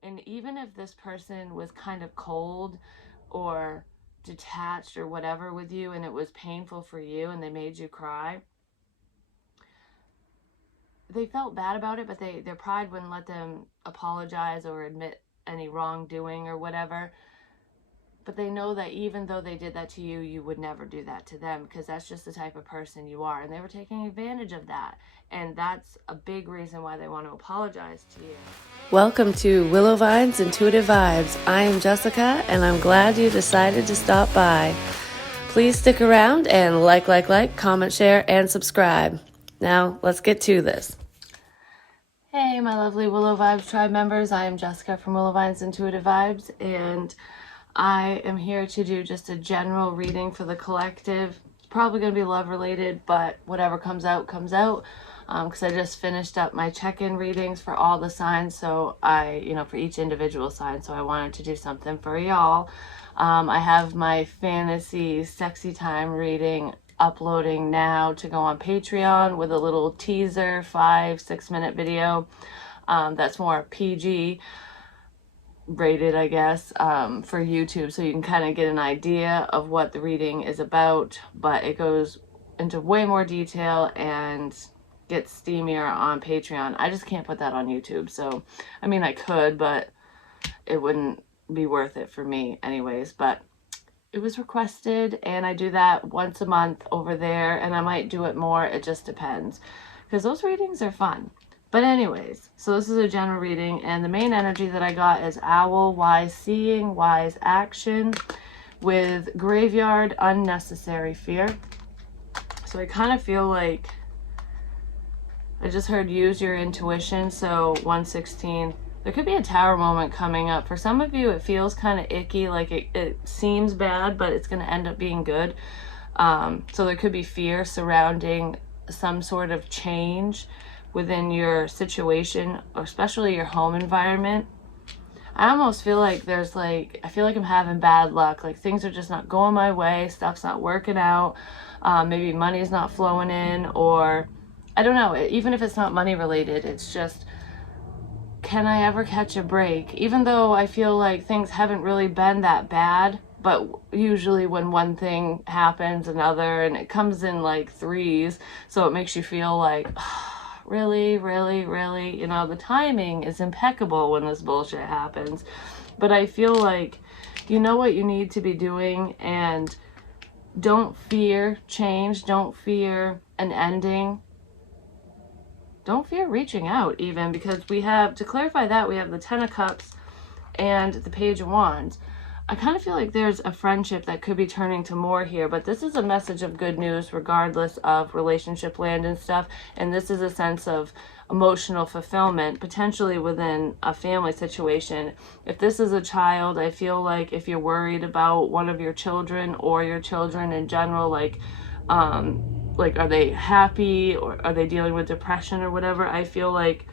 And even if this person was kind of cold or detached or whatever with you, and it was painful for you and they made you cry, they felt bad about it, but their pride wouldn't let them apologize or admit any wrongdoing or whatever. But they know that even though they did that to you, you would never do that to them, because that's just the type of person you are. And they were taking advantage of that. And that's a big reason why they want to apologize to you. Welcome to Willow Vine's Intuitive Vibes. I am Jessica, and I'm glad you decided to stop by. Please stick around and like, comment, share, and subscribe. Now, let's get to this. Hey, my lovely Willow Vibes tribe members. I am Jessica from Willow Vine's Intuitive Vibes, and I am here to do just a general reading for the collective. It's probably going to be love related, but whatever comes out, comes out. Because I just finished up my check-in readings for all the signs, so for each individual sign, so I wanted to do something for y'all. I have my fantasy sexy time reading uploading now to go on Patreon with a little teaser 5-6 minute video that's more PG rated, I guess, for YouTube, so you can kind of get an idea of what the reading is about, but it goes into way more detail and gets steamier on Patreon. I just can't put that on YouTube, so I mean I could, but it wouldn't be worth it for me anyways. But it was requested, and I do that once a month over there, and I might do it more. It just depends, because those readings are fun. But anyways, so this is a general reading, and the main energy that I got is owl, wise seeing, wise action, with graveyard, unnecessary fear. So I kind of feel like I just heard use your intuition, so 116. There could be a tower moment coming up. For some of you, it feels kind of icky, like it seems bad, but it's going to end up being good. So there could be fear surrounding some sort of change within your situation, or especially your home environment. I almost feel like I feel like I'm having bad luck. Like things are just not going my way. Stuff's not working out. Maybe money's not flowing in, or I don't know. Even if it's not money related, it's just, can I ever catch a break? Even though I feel like things haven't really been that bad, but usually when one thing happens, another, and it comes in like threes, so it makes you feel like, really, really, really, the timing is impeccable when this bullshit happens. But I feel like you know what you need to be doing, and don't fear change, don't fear an ending. Don't fear reaching out, even, because we have, to clarify that, we have the Ten of Cups and the Page of Wands. I kind of feel like there's a friendship that could be turning to more here, but this is a message of good news regardless of relationship land and stuff, and this is a sense of emotional fulfillment, potentially within a family situation. If this is a child, I feel like if you're worried about one of your children or your children in general, like are they happy, or are they dealing with depression or whatever, I feel like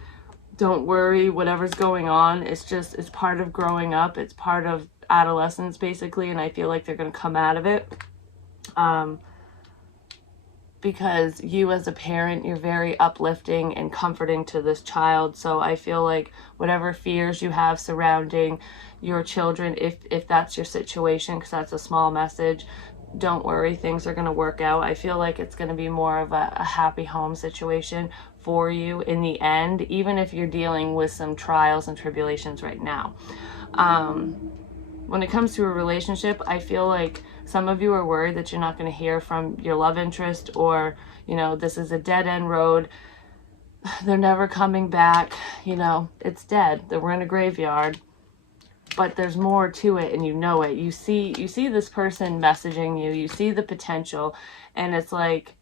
don't worry, whatever's going on, it's part of growing up, it's part of adolescence basically, and I feel like they're going to come out of it, because you as a parent, you're very uplifting and comforting to this child. So I feel like whatever fears you have surrounding your children, if that's your situation, because that's a small message, don't worry, things are going to work out. I feel like it's going to be more of a happy home situation for you in the end, even if you're dealing with some trials and tribulations right now. When it comes to a relationship, I feel like some of you are worried that you're not going to hear from your love interest, or, this is a dead end road. They're never coming back. It's dead. We're in a graveyard. But there's more to it, and you know it. You see this person messaging you. You see the potential, and it's like,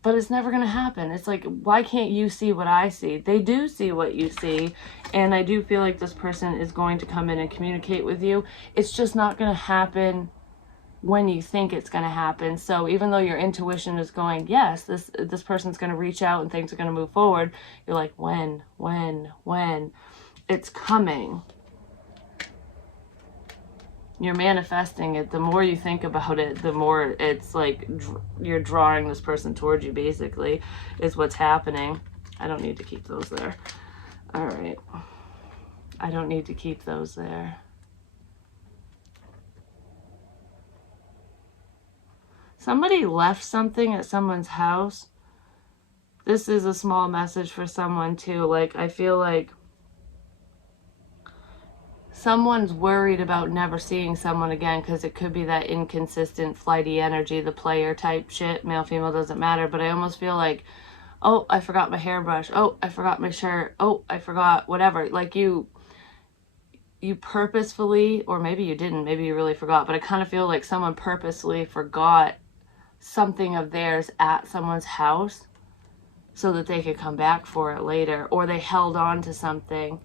but it's never going to happen. It's like, why can't you see what I see? They do see what you see, and I do feel like this person is going to come in and communicate with you. It's just not going to happen when you think it's going to happen. So even though your intuition is going, yes, this person's going to reach out and things are going to move forward, you're like, when? It's coming. You're manifesting it. The more you think about it, the more it's like you're drawing this person towards you, basically, is what's happening. I don't need to keep those there. All right. I don't need to keep those there. Somebody left something at someone's house. This is a small message for someone too. Like, I feel like someone's worried about never seeing someone again because it could be that inconsistent flighty energy, the player type shit. Male, female, doesn't matter. But I almost feel like, oh, I forgot my hairbrush. Oh, I forgot my shirt. Oh, I forgot whatever. Like you purposefully, or maybe you didn't, maybe you really forgot, but I kind of feel like someone purposely forgot something of theirs at someone's house so that they could come back for it later, or they held on to something.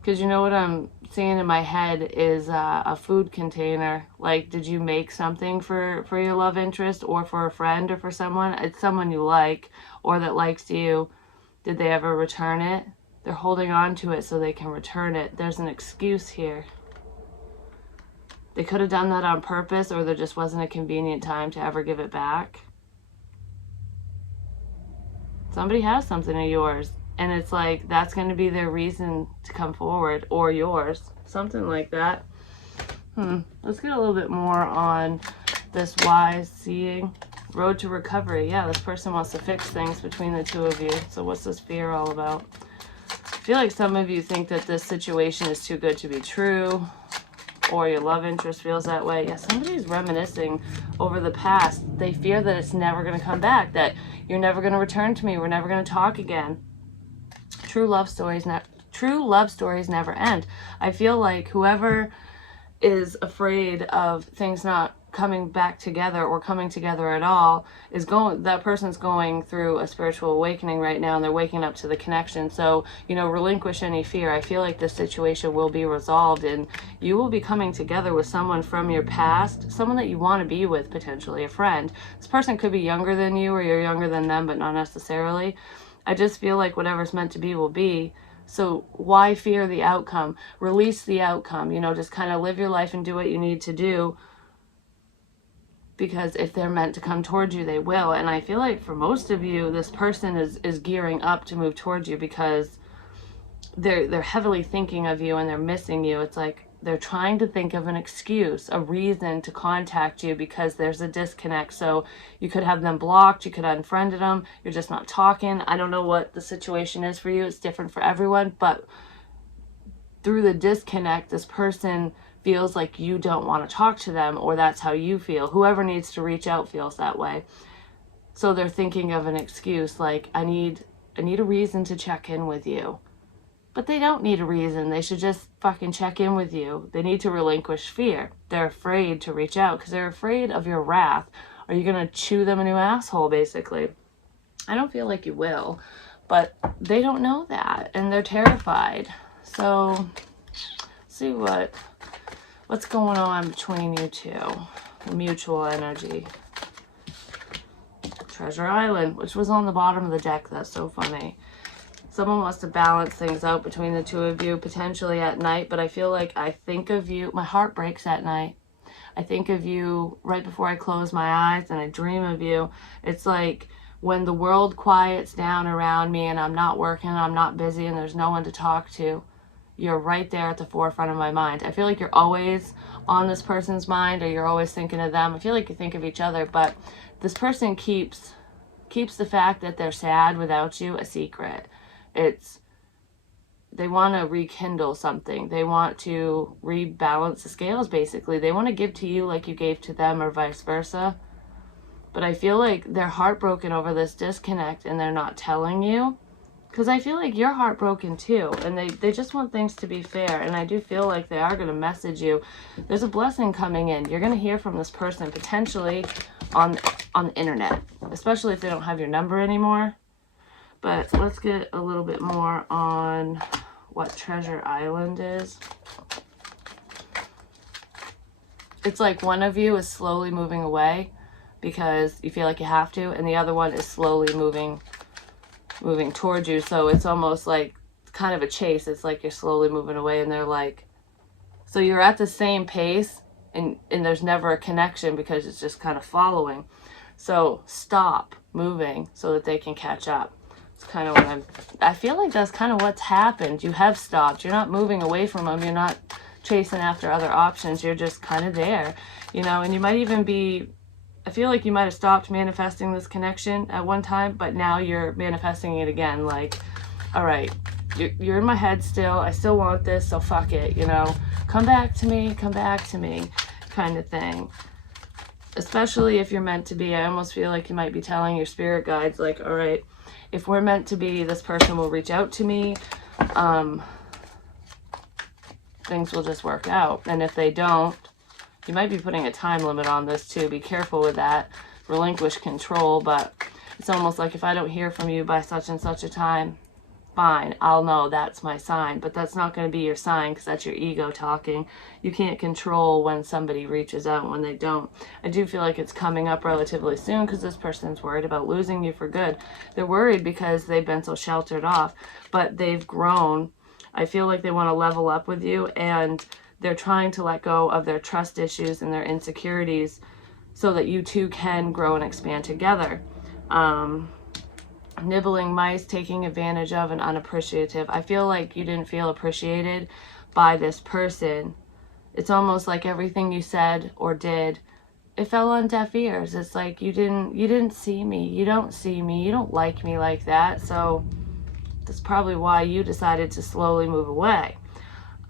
Because you know what I'm seeing in my head is a food container. Like, did you make something for your love interest, or for a friend, or for someone? It's someone you like, or that likes you. Did they ever return it? They're holding on to it so they can return it. There's an excuse here. They could have done that on purpose, or there just wasn't a convenient time to ever give it back. Somebody has something of yours, and it's like that's going to be their reason to come forward, or yours. Something like that. Let's get a little bit more on this wise seeing. Road to recovery. Yeah, this person wants to fix things between the two of you. So what's this fear all about? I feel like some of you think that this situation is too good to be true, or your love interest feels that way. Yeah, somebody's reminiscing over the past. They fear that it's never going to come back, that you're never going to return to me, we're never going to talk again. True love stories never end. I feel like whoever is afraid of things not coming back together or coming together at all that person's going through a spiritual awakening right now, and they're waking up to the connection. So, relinquish any fear. I feel like this situation will be resolved, and you will be coming together with someone from your past, someone that you want to be with, potentially a friend. This person could be younger than you, or you're younger than them, but not necessarily. I just feel like whatever's meant to be will be. So why fear the outcome? Release the outcome, just kind of live your life and do what you need to do, because if they're meant to come towards you, they will. And I feel like for most of you, this person is gearing up to move towards you because they're heavily thinking of you and they're missing you. It's like they're trying to think of an excuse, a reason to contact you because there's a disconnect. So you could have them blocked, you could have unfriended them, you're just not talking. I don't know what the situation is for you. It's different for everyone, but through the disconnect, this person feels like you don't want to talk to them, or that's how you feel. Whoever needs to reach out feels that way. So they're thinking of an excuse, like, I need a reason to check in with you. But they don't need a reason. They should just fucking check in with you. They need to relinquish fear. They're afraid to reach out because they're afraid of your wrath. Are you going to chew them a new asshole, basically? I don't feel like you will, but they don't know that, and they're terrified. So, see what's going on between you two. The mutual energy. Treasure Island, which was on the bottom of the deck. That's so funny. Someone wants to balance things out between the two of you, potentially at night, but I feel like I think of you. My heart breaks at night. I think of you right before I close my eyes, and I dream of you. It's like when the world quiets down around me and I'm not working, I'm not busy, and there's no one to talk to, you're right there at the forefront of my mind. I feel like you're always on this person's mind, or you're always thinking of them. I feel like you think of each other, but this person keeps the fact that they're sad without you a secret. They want to rekindle something. They want to rebalance the scales, basically. They want to give to you like you gave to them, or vice versa. But I feel like they're heartbroken over this disconnect, and they're not telling you. Because I feel like you're heartbroken too, and they just want things to be fair. And I do feel like they are going to message you. There's a blessing coming in. You're going to hear from this person, potentially on the internet, especially if they don't have your number anymore. But let's get a little bit more on what Treasure Island is. It's like one of you is slowly moving away because you feel like you have to, and the other one is slowly moving towards you. So it's almost like kind of a chase. It's like you're slowly moving away, and they're like, so you're at the same pace, and there's never a connection because it's just kind of following. So stop moving so that they can catch up. It's kind of what I feel like that's kind of what's happened. You have stopped. You're not moving away from them. You're not chasing after other options. You're just kind of there, you know, and you might even be, I feel like you might have stopped manifesting this connection at one time, but now you're manifesting it again. Like, all right, you're in my head still. I still want this, so fuck it, you know. Come back to me kind of thing. Especially if you're meant to be. I almost feel like you might be telling your spirit guides, like, all right, if we're meant to be, this person will reach out to me. Things will just work out. And if they don't, you might be putting a time limit on this too. Be careful with that. Relinquish control, but it's almost like if I don't hear from you by such and such a time, fine, I'll know that's my sign. But that's not going to be your sign, because that's your ego talking. You can't control when somebody reaches out and when they don't. I do feel like it's coming up relatively soon, because this person's worried about losing you for good. They're worried because they've been so sheltered off, but they've grown. I feel like they want to level up with you, and they're trying to let go of their trust issues and their insecurities so that you two can grow and expand together. Nibbling mice, taking advantage of, and unappreciative. I feel like you didn't feel appreciated by this person. It's almost like everything you said or did, it fell on deaf ears. It's like you didn't see me. You don't see me. You don't like me like that. So that's probably why you decided to slowly move away.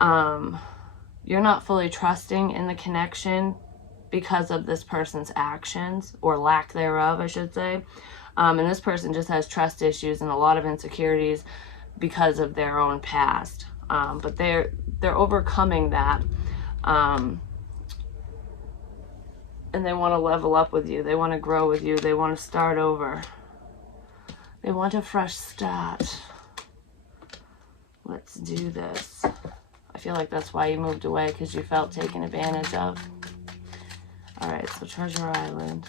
You're not fully trusting in the connection because of this person's actions, or lack thereof, I should say. And this person just has trust issues and a lot of insecurities because of their own past. But they're overcoming that. And they want to level up with you. They want to grow with you. They want to start over. They want a fresh start. Let's do this. I feel like that's why you moved away, because you felt taken advantage of. All right, so Treasure Island.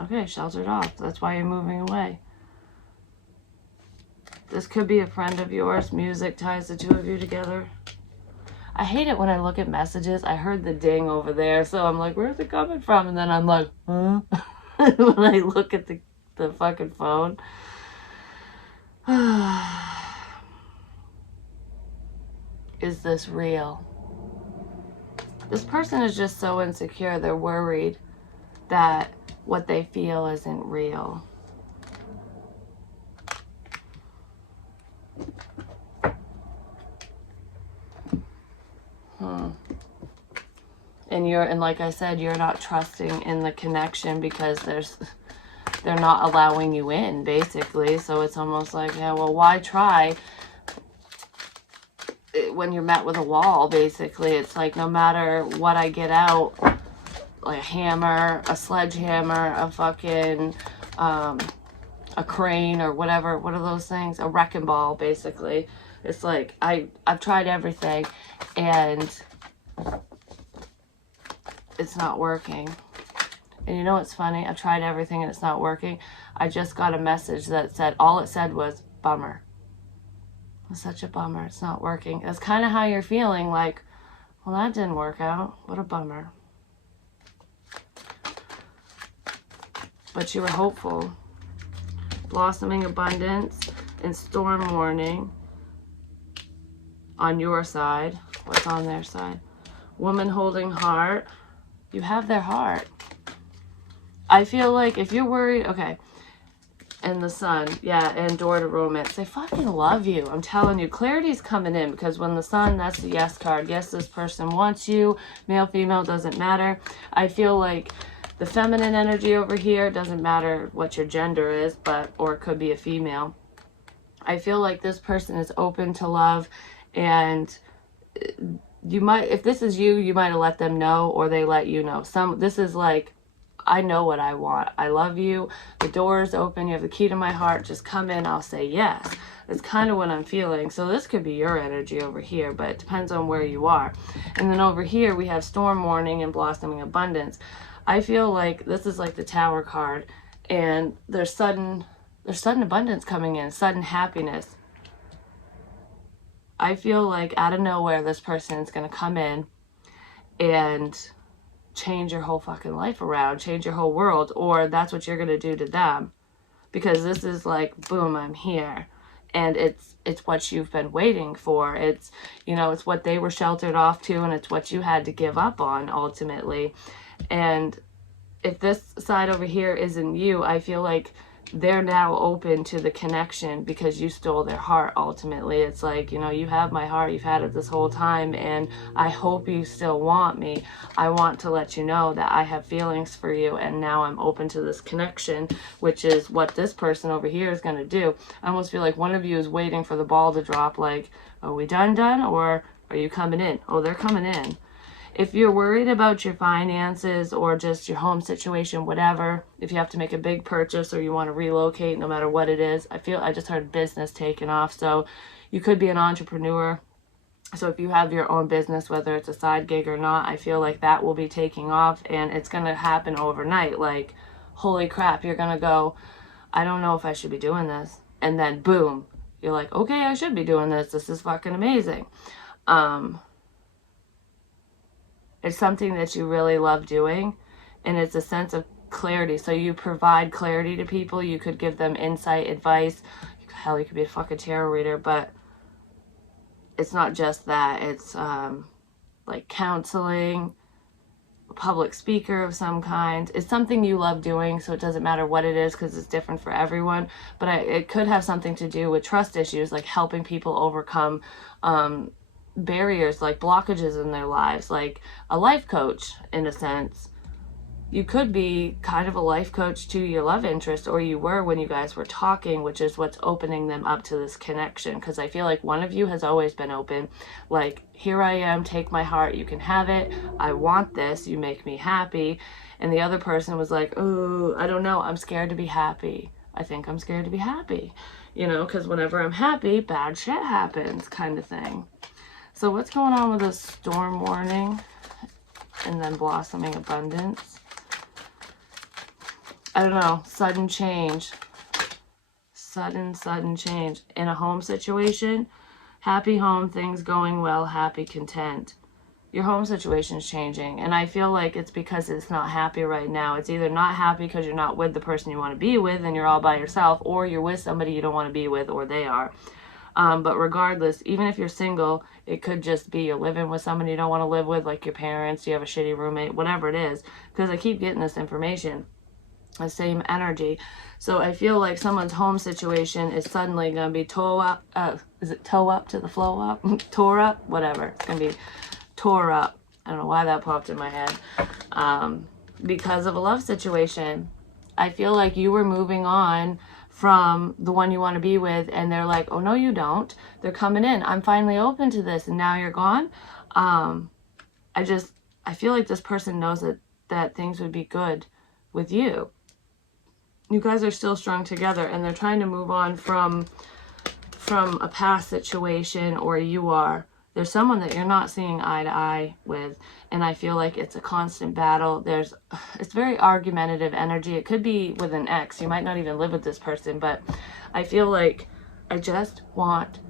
Okay, sheltered off. That's why you're moving away. This could be a friend of yours. Music ties the two of you together. I hate it when I look at messages. I heard the ding over there, so I'm like, where's it coming from? And then I'm like, huh? When I look at the fucking phone. Is this real? This person is just so insecure. They're worried that what they feel isn't real. And like I said, you're not trusting in the connection because they're not allowing you in, basically. So it's almost like, yeah, well, why try when you're met with a wall, basically? It's like, no matter what I get out, like a hammer, a sledgehammer, a fucking a crane or whatever, what are those things? A wrecking ball, basically. It's like, I've tried everything and it's not working. And you know what's funny? I've tried everything and it's not working. I just got a message that said, all it said was, bummer. It's such a bummer. It's not working. That's kind of how you're feeling, like, well, that didn't work out. What a bummer. But you were hopeful. Blossoming abundance and storm warning on your side. What's on their side? Woman holding heart. You have their heart. I feel like if you're worried, okay, and the sun, yeah, and door to romance, they fucking love you. I'm telling you, clarity's coming in, because when the sun, that's the yes card. Yes, this person wants you. Male, female, doesn't matter. I feel like the feminine energy over here, doesn't matter what your gender is, but, or it could be a female. I feel like this person is open to love, and you might, if this is you, you might have let them know, or they let you know. This is like, I know what I want. I love you. The door is open. You have the key to my heart. Just come in. I'll say yes. It's kind of what I'm feeling. So this could be your energy over here, but it depends on where you are. And then over here, we have storm warning and blossoming abundance. I feel like this is like the Tower card, and there's sudden abundance coming in, sudden happiness. I feel like out of nowhere, this person is going to come in and change your whole fucking life around, change your whole world, or that's what you're going to do to them. Because this is like, boom, I'm here. And it's what you've been waiting for. It's, you know, it's what they were sheltered off to, and it's what you had to give up on ultimately. And if this side over here isn't you, I feel like they're now open to the connection because you stole their heart ultimately. It's like, you know, you have my heart, you've had it this whole time, and I hope you still want me. I want to let you know that I have feelings for you, and now I'm open to this connection, which is what this person over here is going to do. I almost feel like one of you is waiting for the ball to drop, like, are we done, or are you coming in? Oh, they're coming in. If you're worried about your finances or just your home situation, whatever, if you have to make a big purchase or you want to relocate, no matter what it is, I just heard business taking off. So you could be an entrepreneur. So if you have your own business, whether it's a side gig or not, I feel like that will be taking off, and it's going to happen overnight. Like, holy crap, you're going to go, I don't know if I should be doing this. And then boom, you're like, okay, I should be doing this. This is fucking amazing. It's something that you really love doing, and it's a sense of clarity. So you provide clarity to people. You could give them insight, advice. Hell, you could be a fucking tarot reader, but it's not just that. It's like counseling, a public speaker of some kind. It's something you love doing, so it doesn't matter what it is because it's different for everyone. But it could have something to do with trust issues, like helping people overcome barriers, like blockages in their lives, like a life coach in a sense. You could be kind of a life coach to your love interest, or you were when you guys were talking, which is what's opening them up to this connection. Because I feel like one of you has always been open, like, here I am, take my heart, you can have it, I want this, you make me happy. And the other person was like, oh, I don't know, I'm scared to be happy. I think I'm scared to be happy, you know, because whenever I'm happy, bad shit happens, kind of thing. So what's going on with a storm warning and then blossoming abundance? I don't know. Sudden change. Sudden change. In a home situation, happy home, things going well, happy, content. Your home situation is changing. And I feel like it's because it's not happy right now. It's either not happy because you're not with the person you want to be with and you're all by yourself, or you're with somebody you don't want to be with, or they are. But regardless, even if you're single, it could just be you're living with somebody you don't want to live with, like your parents, you have a shitty roommate, whatever it is. Because I keep getting this information, the same energy. So I feel like someone's home situation is suddenly going to be toe up. Is it toe up to the flow up? Tore up? Whatever. It's going to be tore up. I don't know why that popped in my head. Because of a love situation. I feel like you were moving on from the one you want to be with, and they're like, oh no you don't, they're coming in, I'm finally open to this, and now you're gone. I feel like this person knows that things would be good with you. You guys are still strong together, and they're trying to move on from a past situation, or you are. There's someone that you're not seeing eye to eye with, and I feel like it's a constant battle. It's very argumentative energy. It could be with an ex. You might not even live with this person, but I feel like I just want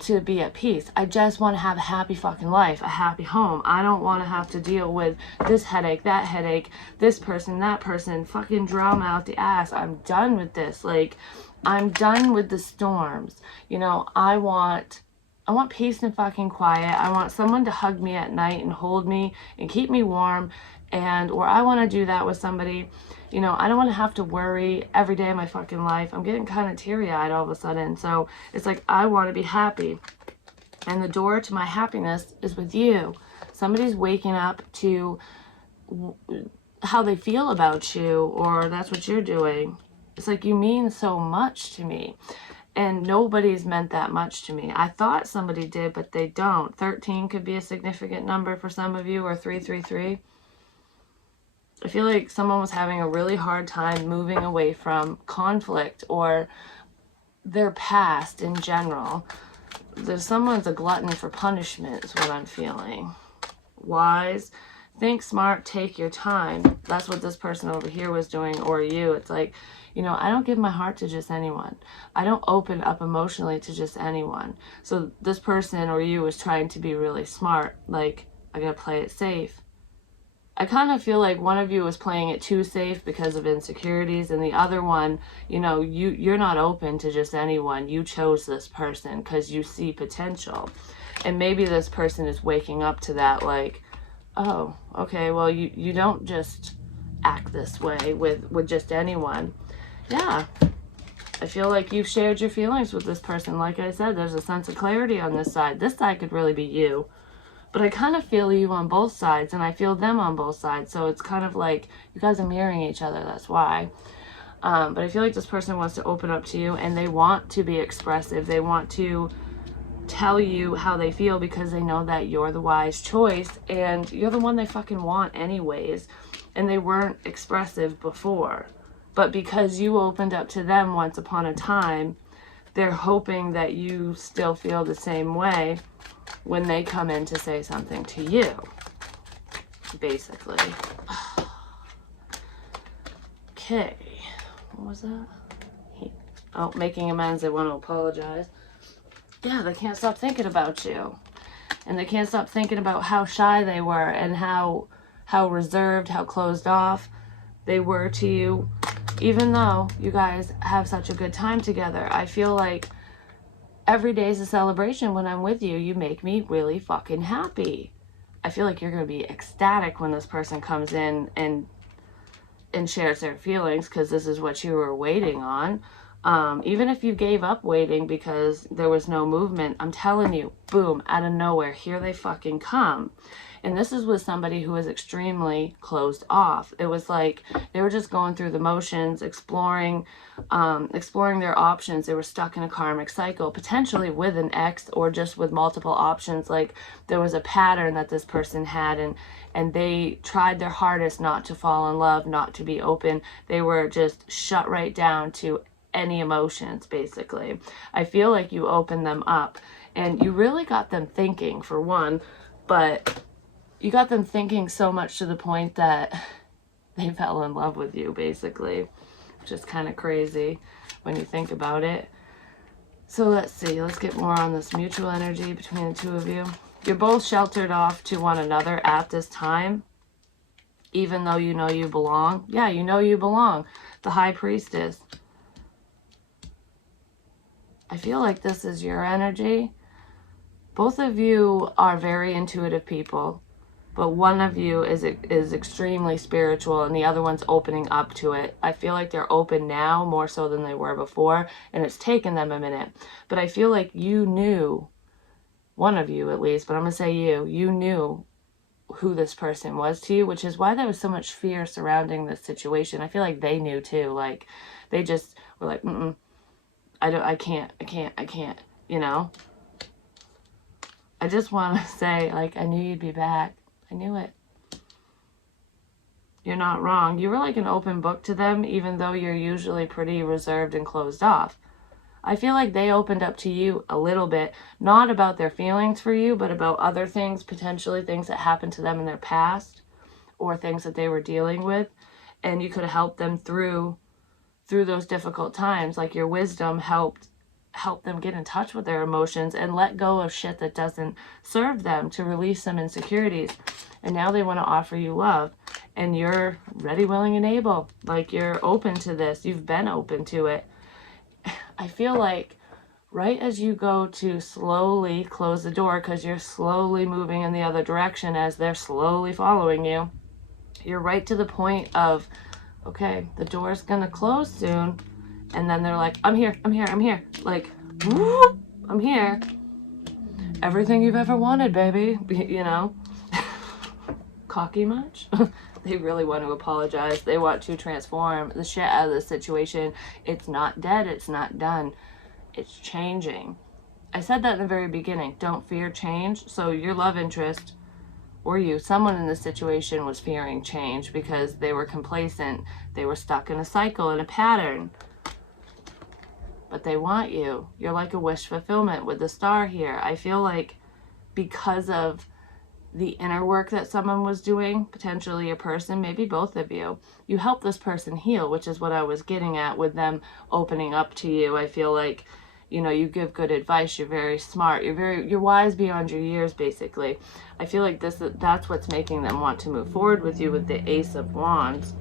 to be at peace. I just want to have a happy fucking life, a happy home. I don't want to have to deal with this headache, that headache, this person, that person, fucking drama out the ass. I'm done with this. Like, I'm done with the storms. You know, I want peace and fucking quiet. I want someone to hug me at night and hold me and keep me warm. Or I want to do that with somebody. You know, I don't want to have to worry every day of my fucking life. I'm getting kind of teary-eyed all of a sudden. So it's like, I want to be happy. And the door to my happiness is with you. Somebody's waking up to how they feel about you, or that's what you're doing. It's like, you mean so much to me. And nobody's meant that much to me. I thought somebody did, but they don't. 13 could be a significant number for some of you, or 333. I feel like someone was having a really hard time moving away from conflict or their past in general. Someone's a glutton for punishment is what I'm feeling. Wise. think smart, take your time. That's what this person over here was doing, or you. It's like, you know, I don't give my heart to just anyone. I don't open up emotionally to just anyone. So this person or you was trying to be really smart. Like, I gotta play it safe. I kind of feel like one of you was playing it too safe because of insecurities, and the other one, you know, you're not open to just anyone. You chose this person because you see potential. And maybe this person is waking up to that, like, oh, okay, well, you don't just act this way with just anyone. Yeah, I feel like you've shared your feelings with this person. Like I said, there's a sense of clarity on this side. This side could really be you. But I kind of feel you on both sides, and I feel them on both sides. So it's kind of like you guys are mirroring each other. That's why. But I feel like this person wants to open up to you, and they want to be expressive. They want to tell you how they feel because they know that you're the wise choice, and you're the one they fucking want anyways. And they weren't expressive before. But because you opened up to them once upon a time, they're hoping that you still feel the same way when they come in to say something to you, basically. Okay, what was that? Oh, making amends, they want to apologize. Yeah, they can't stop thinking about you. And they can't stop thinking about how shy they were and how reserved, how closed off they were to you. Even though you guys have such a good time together, I feel like every day is a celebration when I'm with you. You make me really fucking happy. I feel like you're going to be ecstatic when this person comes in and shares their feelings, because this is what you were waiting on. Even if you gave up waiting because there was no movement, I'm telling you, boom, out of nowhere, here they fucking come. And this is with somebody who is extremely closed off. It was like they were just going through the motions, exploring their options. They were stuck in a karmic cycle, potentially with an ex or just with multiple options. Like there was a pattern that this person had, and they tried their hardest not to fall in love, not to be open. They were just shut right down to any emotions, basically. I feel like you opened them up, and you really got them thinking, for one, but you got them thinking so much to the point that they fell in love with you, basically, which is kind of crazy when you think about it. So let's see, let's get more on this mutual energy between the two of you. You're both sheltered off to one another at this time, even though you know you belong. Yeah, you know you belong. The High Priestess. I feel like this is your energy. Both of you are very intuitive people, but one of you is extremely spiritual and the other one's opening up to it. I feel like they're open now more so than they were before, and it's taken them a minute. But I feel like you knew, one of you at least, but I'm going to say you knew who this person was to you, which is why there was so much fear surrounding this situation. I feel like they knew too. Like they just were like, I can't, you know? I just want to say, like, I knew you'd be back. I knew it. You're not wrong. You were like an open book to them, even though you're usually pretty reserved and closed off. I feel like they opened up to you a little bit, not about their feelings for you, but about other things, potentially things that happened to them in their past or things that they were dealing with. And you could have helped them through those difficult times. Like your wisdom helped them get in touch with their emotions and let go of shit that doesn't serve them, to release some insecurities. And now they want to offer you love, and you're ready, willing, and able. Like you're open to this. You've been open to it. I feel like right as you go to slowly close the door, because you're slowly moving in the other direction as they're slowly following you, you're right to the point of, okay, the door's gonna close soon. And then they're like, I'm here. Like, whoop, I'm here. Everything you've ever wanted, baby. You know? Cocky much? They really want to apologize. They want to transform the shit out of the situation. It's not dead. It's not done. It's changing. I said that in the very beginning. Don't fear change. So your love interest, or you, someone in this situation was fearing change because they were complacent. They were stuck in a cycle, in a pattern. But they want you. You're like a wish fulfillment with the star here. I feel like because of the inner work that someone was doing, potentially a person, maybe both of you. You help this person heal, which is what I was getting at with them opening up to you. I feel like, you know, you give good advice, you're very smart, you're wise beyond your years, basically. I feel like that's what's making them want to move forward with you with the Ace of Wands.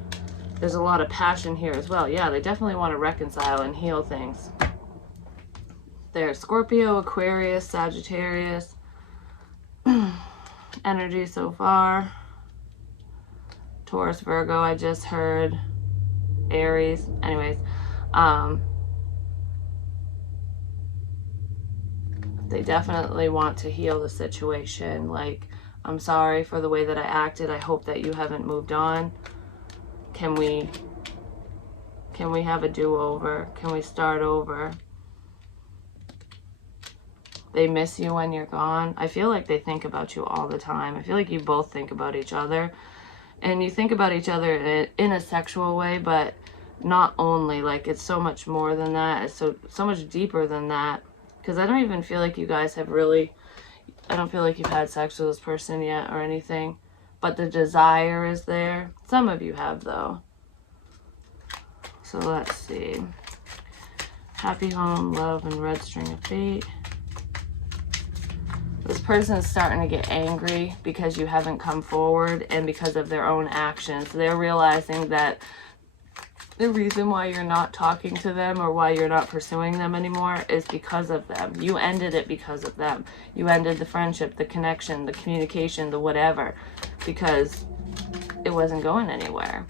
There's a lot of passion here as well. Yeah, they definitely want to reconcile and heal things. They're Scorpio, Aquarius, Sagittarius energy so far. Taurus, Virgo, I just heard. Aries. Anyways, they definitely want to heal the situation. Like, I'm sorry for the way that I acted. I hope that you haven't moved on. Can we have a do-over? Can we start over? They miss you when you're gone. I feel like they think about you all the time. I feel like you both think about each other. And you think about each other in a sexual way, but not only. Like, it's so much more than that. It's so much deeper than that. Because I don't even feel like you guys have really... I don't feel like you've had sex with this person yet or anything. But the desire is there. Some of you have, though. So let's see. Happy home, love, and red string of fate. This person is starting to get angry because you haven't come forward and because of their own actions. They're realizing that the reason why you're not talking to them or why you're not pursuing them anymore is because of them. You ended it because of them. You ended the friendship, the connection, the communication, the whatever, because it wasn't going anywhere.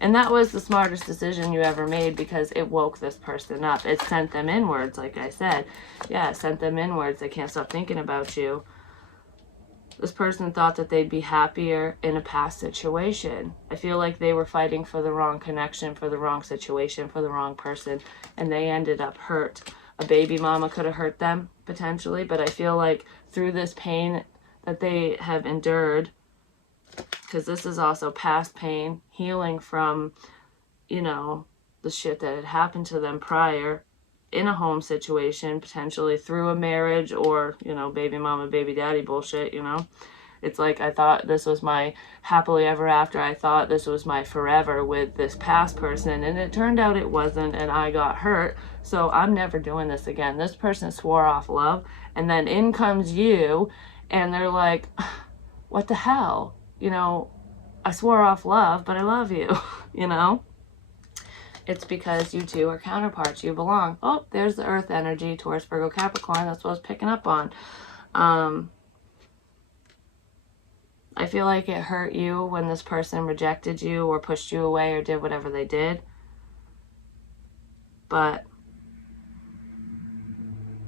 And that was the smartest decision you ever made because it woke this person up. It sent them inwards, like I said. Yeah, it sent them inwards. They can't stop thinking about you. This person thought that they'd be happier in a past situation. I feel like they were fighting for the wrong connection, for the wrong situation, for the wrong person, and they ended up hurt. A baby mama could have hurt them, potentially, but I feel like through this pain that they have endured, because this is also past pain, healing from, you know, the shit that had happened to them prior in a home situation, potentially through a marriage or, you know, baby mama, baby daddy bullshit, you know. It's like, I thought this was my happily ever after. I thought this was my forever with this past person, and it turned out it wasn't, and I got hurt. So I'm never doing this again. This person swore off love, and then in comes you, and they're like, what the hell? You know, I swore off love, but I love you, you know? It's because you two are counterparts. You belong. Oh, there's the earth energy, Taurus, Virgo, Capricorn. That's what I was picking up on. I feel like it hurt you when this person rejected you or pushed you away or did whatever they did. But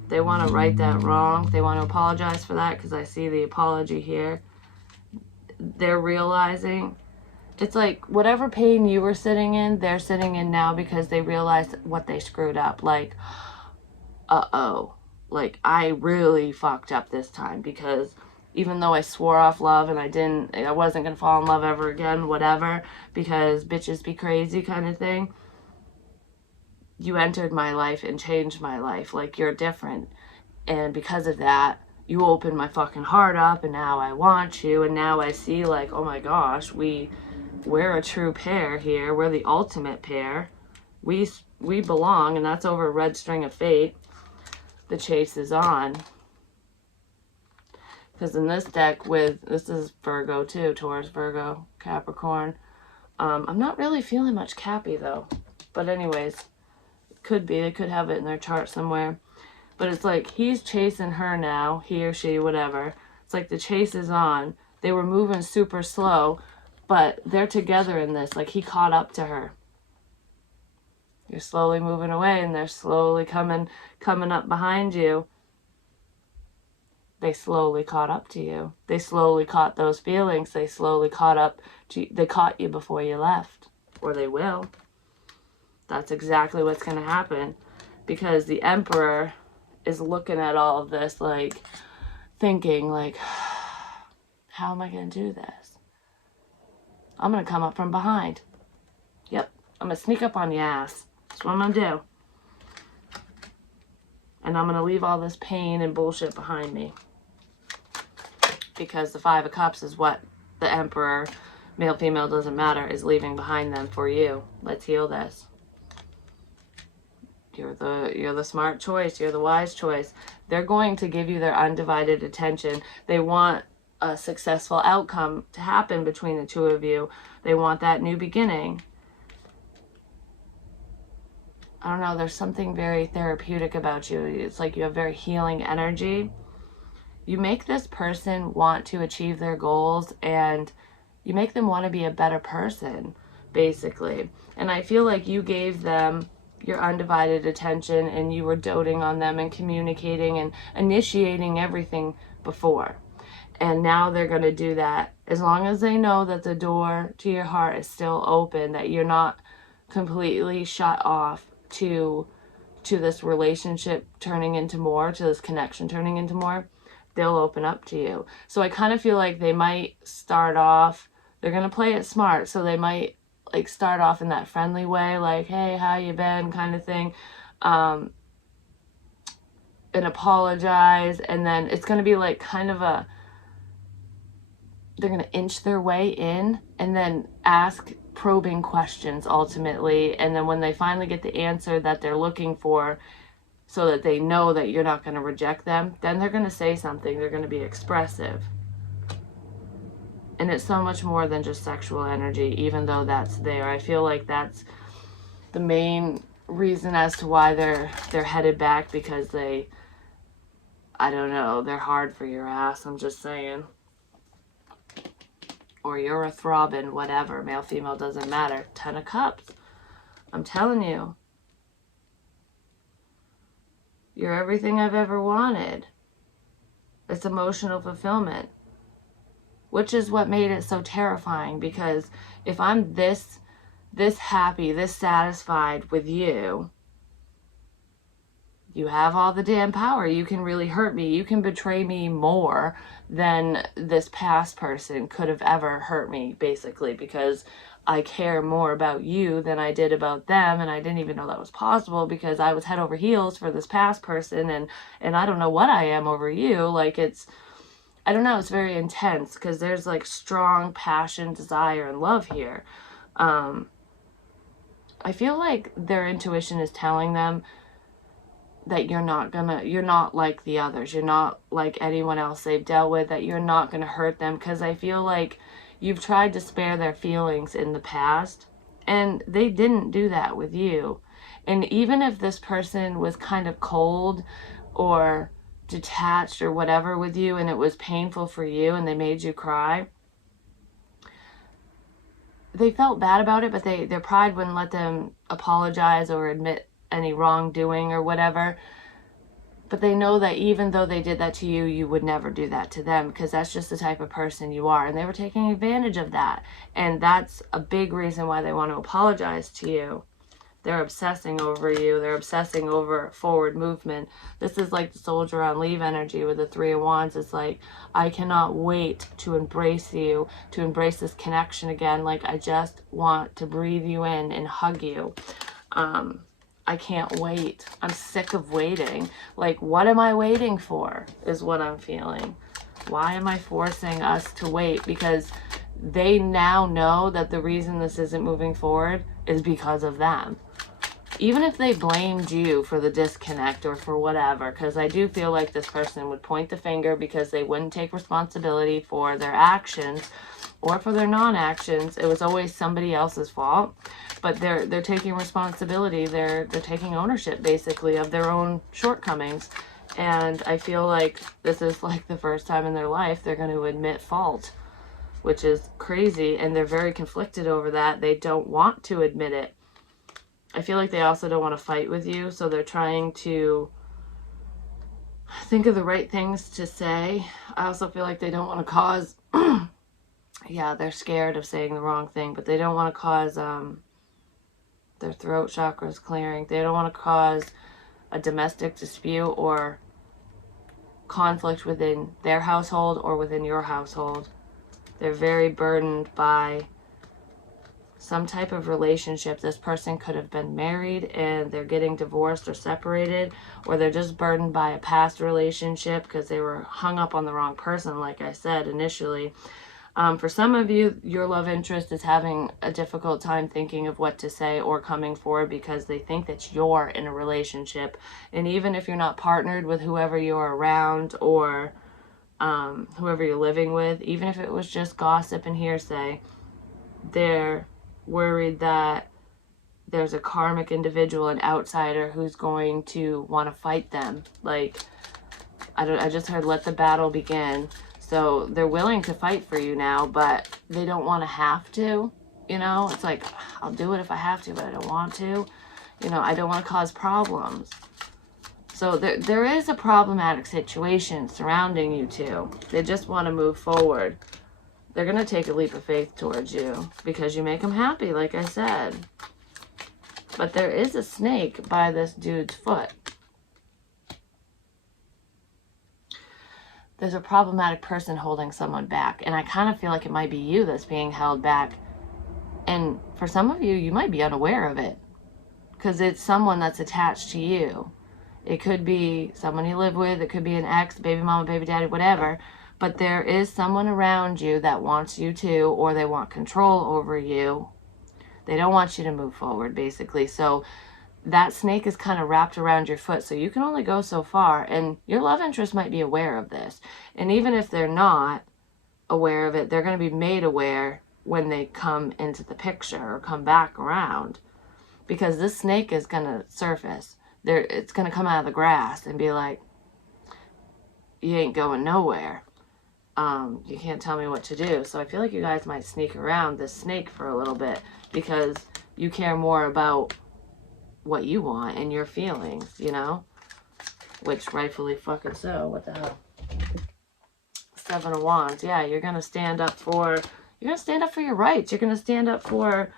they want to right that wrong. They want to apologize for that because I see the apology here. They're realizing... It's like whatever pain you were sitting in, they're sitting in now because they realized what they screwed up. Like, uh-oh. Like, I really fucked up this time because even though I swore off love and I wasn't going to fall in love ever again, whatever, because bitches be crazy kind of thing, you entered my life and changed my life. Like, you're different. And because of that, you opened my fucking heart up and now I want you. And now I see, like, oh my gosh, we're a true pair here. We're the ultimate pair. We belong, and that's over a red string of fate. The chase is on. Because in this deck this is Virgo too, Taurus, Virgo, Capricorn. I'm not really feeling much Cappy though. But anyways, could be. They could have it in their chart somewhere. But it's like he's chasing her now, he or she, whatever. It's like the chase is on. They were moving super slow. But they're together in this. Like, he caught up to her. You're slowly moving away, and they're slowly coming up behind you. They slowly caught up to you. They slowly caught those feelings. They slowly caught up to you. They caught you before you left. Or they will. That's exactly what's going to happen. Because the Emperor is looking at all of this, like, thinking, like, how am I going to do this? I'm going to come up from behind. Yep. I'm going to sneak up on your ass. That's what I'm going to do. And I'm going to leave all this pain and bullshit behind me. because the Five of Cups is what the Emperor, male, female, doesn't matter, is leaving behind them for you. Let's heal this. You're the smart choice. You're the wise choice. They're going to give you their undivided attention. They want a successful outcome to happen between the two of you. They want that new beginning. I don't know, there's something very therapeutic about you. It's like you have very healing energy. You make this person want to achieve their goals, and you make them want to be a better person, basically. And I feel like you gave them your undivided attention, and you were doting on them and communicating and initiating everything before. And now they're going to do that as long as they know that the door to your heart is still open, that you're not completely shut off to this relationship turning into more, to this connection turning into more. They'll open up to you. So I kind of feel like they might start off, they're going to play it smart, so they might like start off in that friendly way, like, hey, how you been, kind of thing, and apologize. And then it's going to be like kind of a, they're going to inch their way in and then ask probing questions ultimately. And then when they finally get the answer that they're looking for, so that they know that you're not going to reject them, then they're going to say something. They're going to be expressive. And it's so much more than just sexual energy, even though that's there. I feel like that's the main reason as to why they're headed back, because they, I don't know, they're hard for your ass, I'm just saying. Or you're a throbbing, whatever, male, female, doesn't matter. 10 of Cups. I'm telling you. You're everything I've ever wanted. It's emotional fulfillment. Which is what made it so terrifying, because if I'm this happy, this satisfied with you, you have all the damn power. You can really hurt me. You can betray me more than this past person could have ever hurt me, basically, because I care more about you than I did about them, and I didn't even know that was possible because I was head over heels for this past person, and I don't know what I am over you. Like, it's, I don't know, it's very intense because there's like strong passion, desire, and love here. I feel like their intuition is telling them that you're not like the others. You're not like anyone else they've dealt with, that you're not going to hurt them, because I feel like you've tried to spare their feelings in the past, and they didn't do that with you. And even if this person was kind of cold or detached or whatever with you, and it was painful for you and they made you cry, they felt bad about it, but their pride wouldn't let them apologize or admit any wrongdoing or whatever. But they know that even though they did that to you, you would never do that to them, because that's just the type of person you are. And they were taking advantage of that. And that's a big reason why they want to apologize to you. They're obsessing over you. They're obsessing over forward movement. This is like the soldier on leave energy with the Three of Wands. It's like, I cannot wait to embrace you, to embrace this connection again. Like, I just want to breathe you in and hug you. I can't wait. I'm sick of waiting. Like, what am I waiting for is what I'm feeling. Why am I forcing us to wait? Because they now know that the reason this isn't moving forward is because of them. Even if they blamed you for the disconnect or for whatever, because I do feel like this person would point the finger because they wouldn't take responsibility for their actions or for their non-actions. It was always somebody else's fault. But they're taking responsibility. They're taking ownership, basically, of their own shortcomings. And I feel like this is like the first time in their life they're going to admit fault, which is crazy. And they're very conflicted over that. They don't want to admit it. I feel like they also don't want to fight with you. So they're trying to think of the right things to say. I also feel like they don't want to cause... yeah, they're scared of saying the wrong thing. But they don't want to cause... their throat chakras clearing. They don't want to cause a domestic dispute or conflict within their household or within your household. They're very burdened by some type of relationship. This person could have been married and they're getting divorced or separated, or they're just burdened by a past relationship because they were hung up on the wrong person, like I said initially. For some of you, your love interest is having a difficult time thinking of what to say or coming forward because they think that you're in a relationship. And even if you're not partnered with whoever you're around or whoever you're living with, even if it was just gossip and hearsay, they're worried that there's a karmic individual, an outsider, who's going to want to fight them. Like, I just heard, let the battle begin. So they're willing to fight for you now, but they don't want to have to. You know, it's like, I'll do it if I have to, but I don't want to. You know, I don't want to cause problems. So there is a problematic situation surrounding you two. They just want to move forward. They're going to take a leap of faith towards you because you make them happy, like I said. But there is a snake by this dude's foot. There's a problematic person holding someone back. And I kind of feel like it might be you that's being held back. And for some of you, you might be unaware of it. Because it's someone that's attached to you. It could be someone you live with. It could be an ex, baby mama, baby daddy, whatever. But there is someone around you that wants you to, or they want control over you. They don't want you to move forward, basically. So that snake is kind of wrapped around your foot. So you can only go so far. And your love interest might be aware of this. And even if they're not aware of it, they're going to be made aware when they come into the picture or come back around. Because this snake is going to surface. It's going to come out of the grass and be like, you ain't going nowhere. You can't tell me what to do. So I feel like you guys might sneak around this snake for a little bit because you care more about what you want and your feelings, you know? Which rightfully fucking so. What the hell? 7 of Wands. Yeah, you're going to stand up for your rights. You're going to stand up for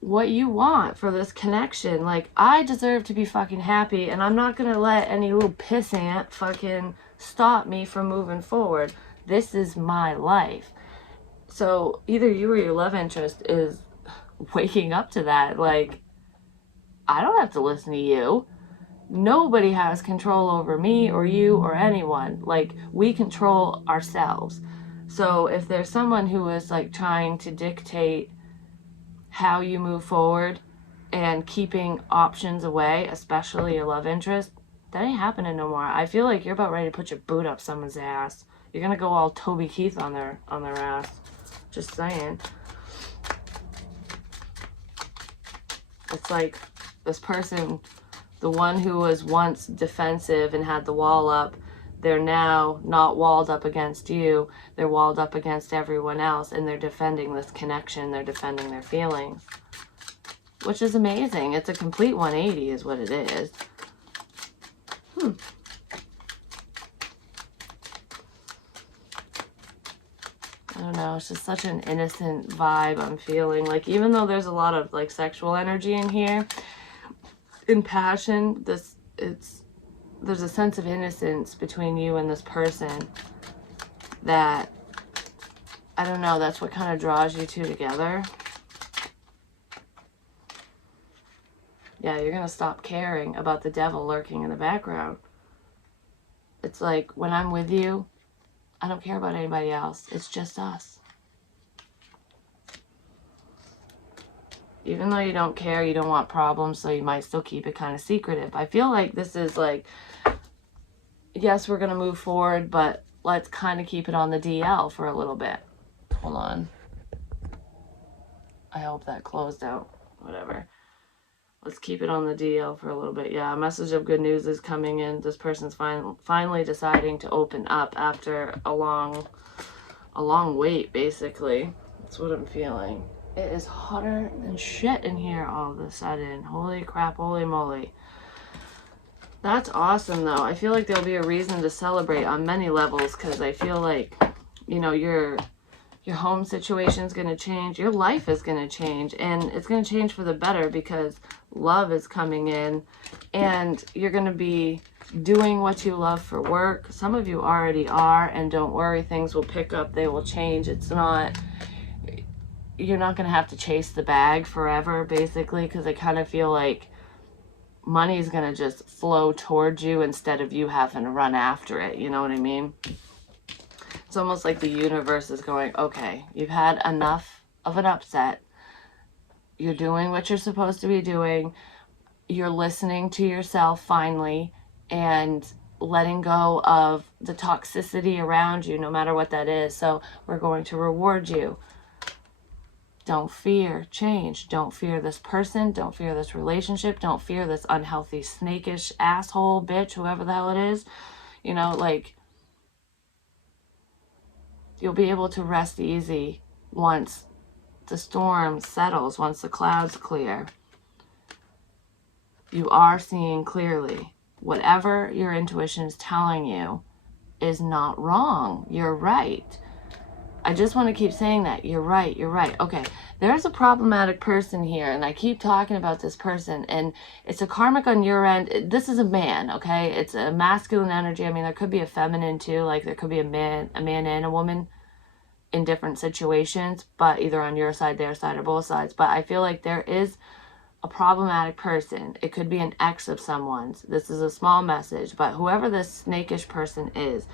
what you want for this connection. Like, I deserve to be fucking happy, and I'm not going to let any little pissant fucking stop me from moving forward. This is my life. So either you or your love interest is waking up to that. Like, I don't have to listen to you. Nobody has control over me or you or anyone. Like, we control ourselves. So if there's someone who is like trying to dictate how you move forward and keeping options away, especially your love interest, that ain't happening no more. I feel like you're about ready to put your boot up someone's ass. You're gonna go all Toby Keith on their ass. Just saying. It's like this person, the one who was once defensive and had the wall up, they're now not walled up against you. They're walled up against everyone else, and they're defending this connection. They're defending their feelings, which is amazing. It's a complete 180 is what it is. I don't know. It's just such an innocent vibe I'm feeling. Like, even though there's a lot of like sexual energy in here, in passion, there's a sense of innocence between you and this person that, I don't know, that's what kind of draws you two together. Yeah, you're going to stop caring about the devil lurking in the background. It's like, when I'm with you, I don't care about anybody else. It's just us. Even though you don't care, you don't want problems, so you might still keep it kind of secretive. I feel like this is like, yes, we're going to move forward, but let's kind of keep it on the DL for a little bit. Hold on. I hope that closed out. Whatever. Let's keep it on the DL for a little bit. Yeah, a message of good news is coming in. This person's finally deciding to open up after a long wait, basically. That's what I'm feeling. It is hotter than shit in here all of a sudden. Holy crap, holy moly. That's awesome, though. I feel like there'll be a reason to celebrate on many levels, because I feel like, you know, your home situation is going to change. Your life is going to change, and it's going to change for the better because love is coming in, and you're going to be doing what you love for work. Some of you already are, and don't worry, things will pick up. They will change. It's not... you're not going to have to chase the bag forever, basically, because I kind of feel like money is going to just flow towards you instead of you having to run after it. You know what I mean? It's almost like the universe is going, okay, you've had enough of an upset. You're doing what you're supposed to be doing. You're listening to yourself finally and letting go of the toxicity around you, no matter what that is. So we're going to reward you. Don't fear change. Don't fear this person. Don't fear this relationship. Don't fear this unhealthy, snakish asshole, bitch, whoever the hell it is. You know, like, you'll be able to rest easy once the storm settles, once the clouds clear. You are seeing clearly. Whatever your intuition is telling you is not wrong. You're right. I just want to keep saying that. You're right. You're right. Okay. There's a problematic person here, and I keep talking about this person, and it's a karmic on your end. This is a man, okay? It's a masculine energy. I mean, there could be a feminine too. Like, there could be a man and a woman in different situations, but either on your side, their side, or both sides. But I feel like there is a problematic person. It could be an ex of someone's. This is a small message, but whoever this snakish person is,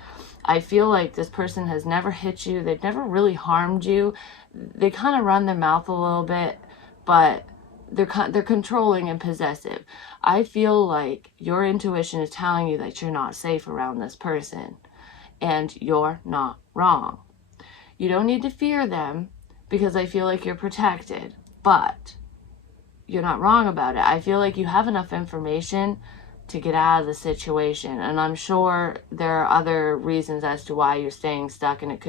I feel like this person has never hit you. They've never really harmed you. They kind of run their mouth a little bit, but they're controlling and possessive. I feel like your intuition is telling you that you're not safe around this person, and you're not wrong. You don't need to fear them because I feel like you're protected, but you're not wrong about it. I feel like you have enough information to get out of the situation, and I'm sure there are other reasons as to why you're staying stuck, and it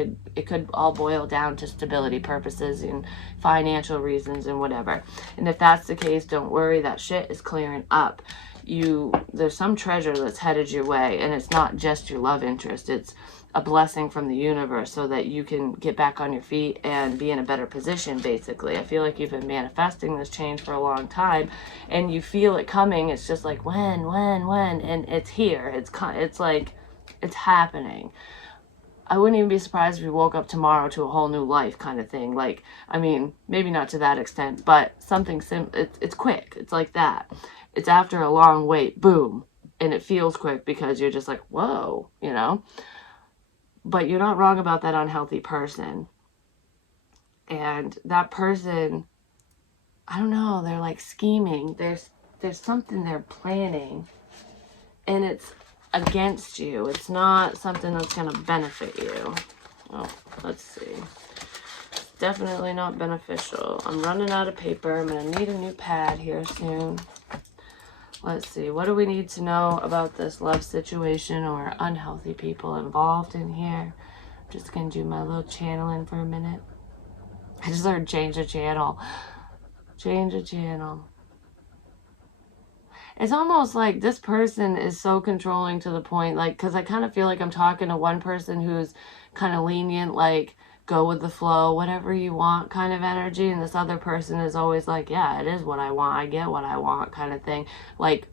could all boil down to stability purposes and financial reasons and whatever. And if that's the case, don't worry, that shit is clearing up. There's some treasure that's headed your way, and it's not just your love interest. It's a blessing from the universe so that you can get back on your feet and be in a better position, basically. I feel like you've been manifesting this change for a long time, and you feel it coming. It's just like, when, and it's here. It's like, it's happening. I wouldn't even be surprised if you woke up tomorrow to a whole new life kind of thing. Like, I mean, maybe not to that extent, but something it's quick. It's like that. It's after a long wait, boom, and it feels quick because you're just like, whoa, you know? But you're not wrong about that unhealthy person. And that person, I don't know, they're like scheming. There's something they're planning, and it's against you. It's not something that's going to benefit you. Oh, let's see. Definitely not beneficial. I'm running out of paper. I'm going to need a new pad here soon. Let's see. What do we need to know about this love situation or unhealthy people involved in here? I'm just going to do my little channeling for a minute. I just heard change the channel. Change the channel. It's almost like this person is so controlling to the point, like, because I kind of feel like I'm talking to one person who's kind of lenient, like, go with the flow, whatever you want kind of energy, and this other person is always like, yeah, it is what I want, I get what I want kind of thing, like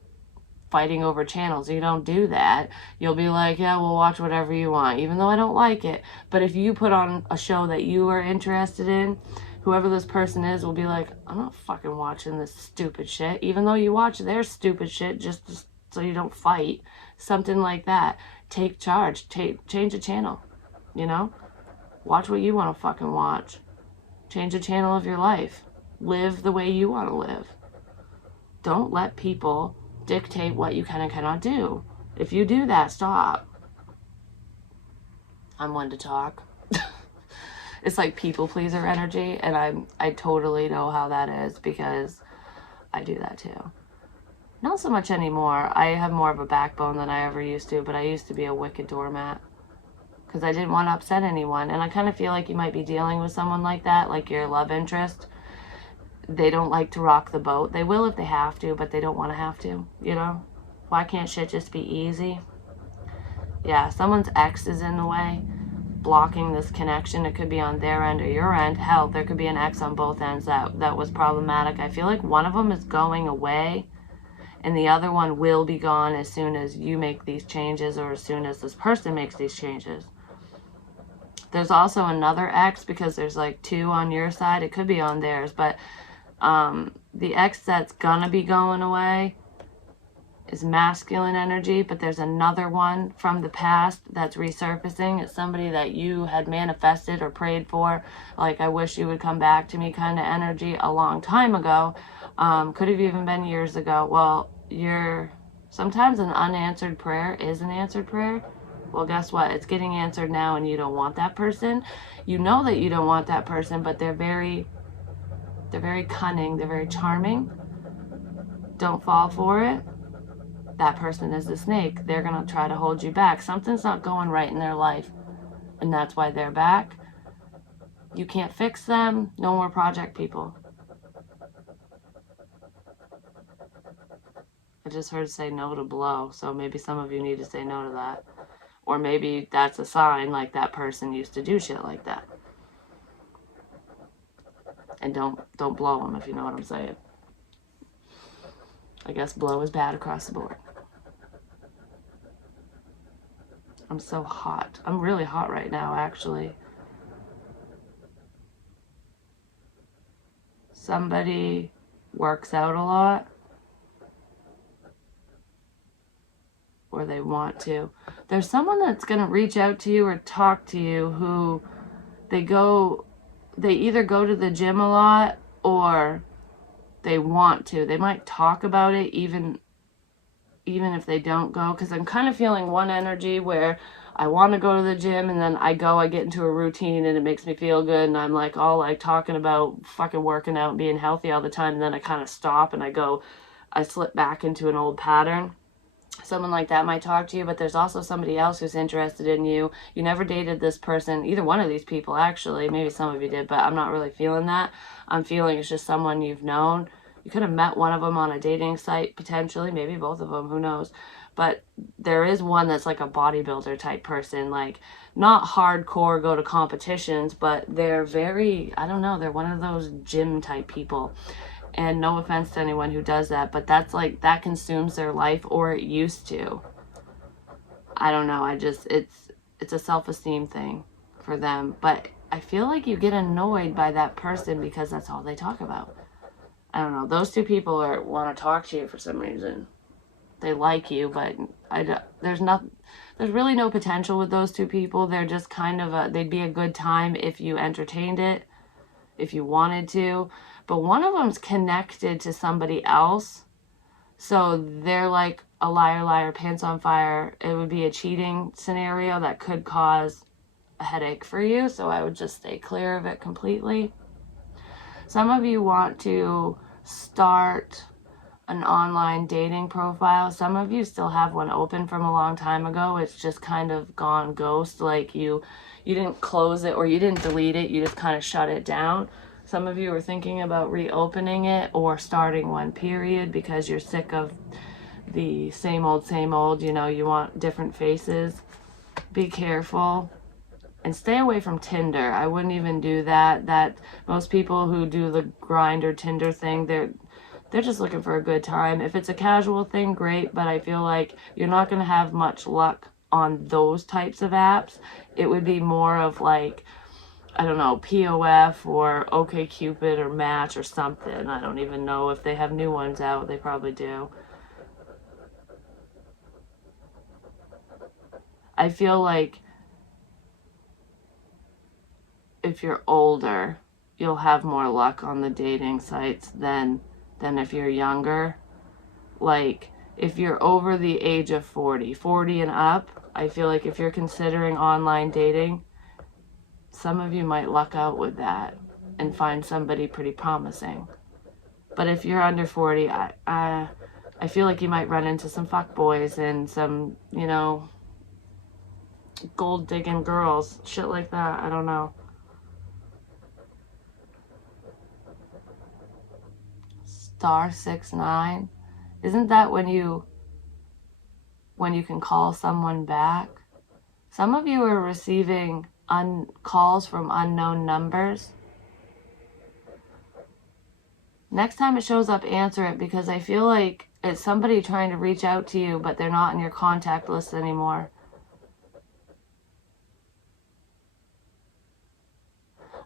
fighting over channels. You don't do that. You'll be like, yeah, we'll watch whatever you want, even though I don't like it. But if you put on a show that you are interested in, whoever this person is will be like, I'm not fucking watching this stupid shit, even though you watch their stupid shit just so you don't fight. Something like that. Take charge. Change the channel, you know? Watch what you want to fucking watch. Change the channel of your life. Live the way you want to live. Don't let people dictate what you can and cannot do. If you do that, stop. I'm one to talk. It's like people pleaser energy, and I totally know how that is because I do that too. Not so much anymore. I have more of a backbone than I ever used to, but I used to be a wicked doormat because I didn't want to upset anyone. And I kind of feel like you might be dealing with someone like that, like your love interest. They don't like to rock the boat. They will if they have to, but they don't want to have to, you know? Why can't shit just be easy? Yeah, someone's ex is in the way, blocking this connection. It could be on their end or your end. Hell, there could be an ex on both ends that was problematic. I feel like one of them is going away, and the other one will be gone as soon as you make these changes or as soon as this person makes these changes. There's also another ex, because there's like two on your side. It could be on theirs, but the ex that's gonna be going away is masculine energy, but there's another one from the past that's resurfacing. It's somebody that you had manifested or prayed for, like, I wish you would come back to me kind of energy a long time ago. Could have even been years ago. Well, sometimes an unanswered prayer is an answered prayer. Well, guess what? It's getting answered now, and you don't want that person. You know that you don't want that person, but they're very cunning. They're very charming. Don't fall for it. That person is the snake. They're going to try to hold you back. Something's not going right in their life, and that's why they're back. You can't fix them. No more project people. I just heard say no to blow, so maybe some of you need to say no to that. Or maybe that's a sign, like, that person used to do shit like that. And don't blow them, if you know what I'm saying. I guess blow is bad across the board. I'm so hot. I'm really hot right now, actually. Somebody works out a lot, or they want to. There's someone that's going to reach out to you or talk to you who they either go to the gym a lot, or they want to. They might talk about it even if they don't go, because I'm kind of feeling one energy where I want to go to the gym, and then I get into a routine, and it makes me feel good, and I'm like all like talking about fucking working out and being healthy all the time, and then I kind of stop and I slip back into an old pattern. Someone like that might talk to you, but there's also somebody else who's interested in you. You never dated this person, either one of these people, actually. Maybe some of you did, but I'm not really feeling that. I'm feeling it's just someone you've known. You could have met one of them on a dating site, potentially, maybe both of them, who knows. But there is one that's like a bodybuilder type person, like not hardcore go to competitions, but they're very, I don't know, they're one of those gym type people. And no offense to anyone who does that, but that's like, that consumes their life, or it used to. I don't know. It's a self-esteem thing for them. But I feel like you get annoyed by that person because that's all they talk about. I don't know. Those two people want to talk to you for some reason. They like you, but there's really no potential with those two people. They're just kind of they'd be a good time if you entertained it, if you wanted to. But one of them's connected to somebody else. So they're like a liar, liar, pants on fire. It would be a cheating scenario that could cause a headache for you. So I would just stay clear of it completely. Some of you want to start an online dating profile. Some of you still have one open from a long time ago. It's just kind of gone ghost. Like you didn't close it, or you didn't delete it. You just kind of shut it down. Some of you are thinking about reopening it or starting one, period, because you're sick of the same old, you know, you want different faces. Be careful and stay away from Tinder. I wouldn't even do that. That most people who do the Grindr Tinder thing, they're just looking for a good time. If it's a casual thing, great, but I feel like you're not going to have much luck on those types of apps. It would be more of like, I don't know, POF or OkCupid or Match or something. I don't even know if they have new ones out. They probably do. I feel like if you're older, you'll have more luck on the dating sites than if you're younger. Like, if you're over the age of 40 and up, I feel like if you're considering online dating, some of you might luck out with that and find somebody pretty promising. But if you're under 40, I feel like you might run into some fuckboys and some, you know, gold digging girls, shit like that. I don't know. Star 69. Isn't that when you can call someone back? Some of you are receiving calls from unknown numbers. Next time it shows up, answer it, because I feel like it's somebody trying to reach out to you, but they're not in your contact list anymore.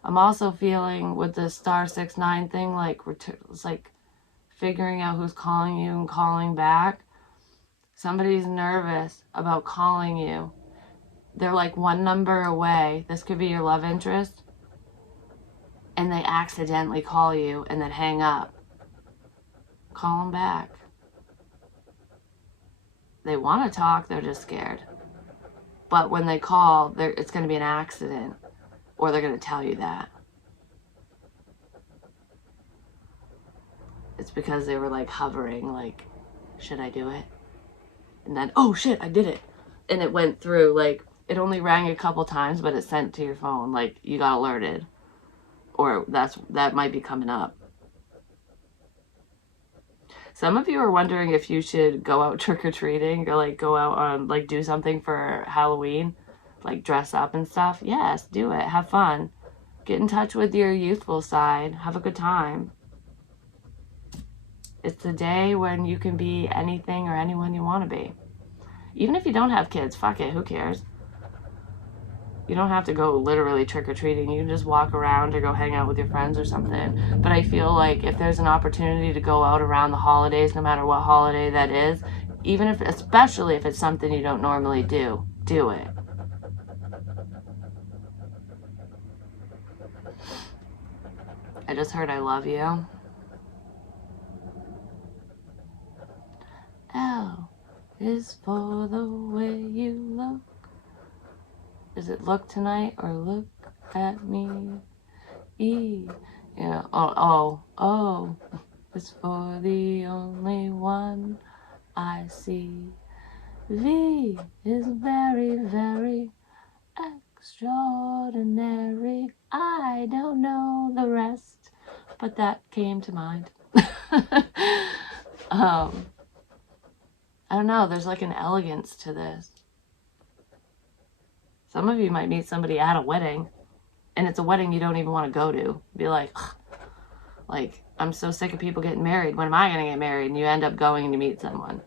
I'm also feeling with the star 6-9 thing, like it's like figuring out who's calling you and calling back. Somebody's nervous about calling you. They're like one number away. This could be your love interest. And they accidentally call you and then hang up. Call them back. They want to talk, they're just scared. But when they call, it's going to be an accident, or they're going to tell you that. It's because they were like hovering, like, should I do it? And then, oh shit, I did it. And it went through, like, it only rang a couple times, but it sent to your phone, like, you got alerted. Or that might be coming up. Some of you are wondering if you should go out trick-or-treating or like go out on like do something for Halloween, like dress up and stuff. Yes, do it. Have fun. Get in touch with your youthful side. Have a good time. It's the day when you can be anything or anyone you want to be. Even if you don't have kids, fuck it, who cares? You don't have to go literally trick-or-treating. You can just walk around or go hang out with your friends or something. But I feel like if there's an opportunity to go out around the holidays, no matter what holiday that is, even if, especially if it's something you don't normally do, do it. I just heard I love you. L is for the way you look. Is it look tonight or look at me? E, yeah, oh, is for the only one I see. V is very, very extraordinary. I don't know the rest, but that came to mind. I don't know, there's like an elegance to this. Some of you might meet somebody at a wedding, and it's a wedding you don't even want to go to. Be like, I'm so sick of people getting married. When am I going to get married? And you end up going and you meet someone.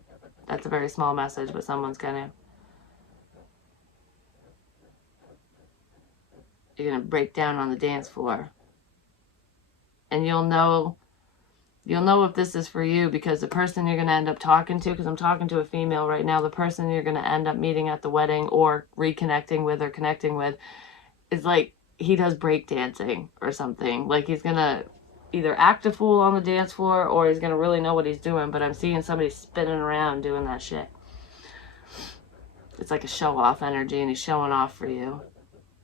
That's a very small message, but someone's gonna. You're gonna break down on the dance floor. And you'll know if this is for you, because the person you're gonna end up talking to, because I'm talking to a female right now, the person you're gonna end up meeting at the wedding or reconnecting with or connecting with is like, he does break dancing or something. Like he's gonna either act a fool on the dance floor or he's gonna really know what he's doing, but I'm seeing somebody spinning around doing that shit. It's like a show-off energy, and he's showing off for you.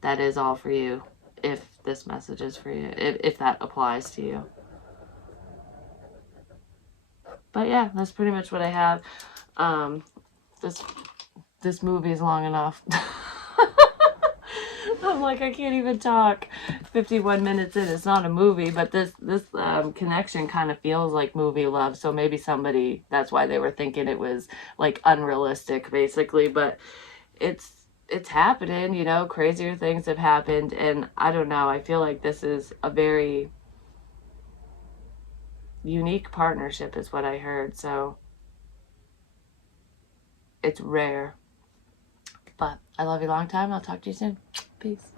That is all for you, if this message is for you, if that applies to you. But yeah, that's pretty much what I have. This movie is long enough. I'm like, I can't even talk 51 minutes in. It's not a movie, but this connection kind of feels like movie love. So maybe somebody, that's why they were thinking it was like unrealistic, basically. But it's happening, you know, crazier things have happened. And I don't know, I feel like this is a very unique partnership is what I heard. So it's rare. But I love you long time. I'll talk to you soon. Peace.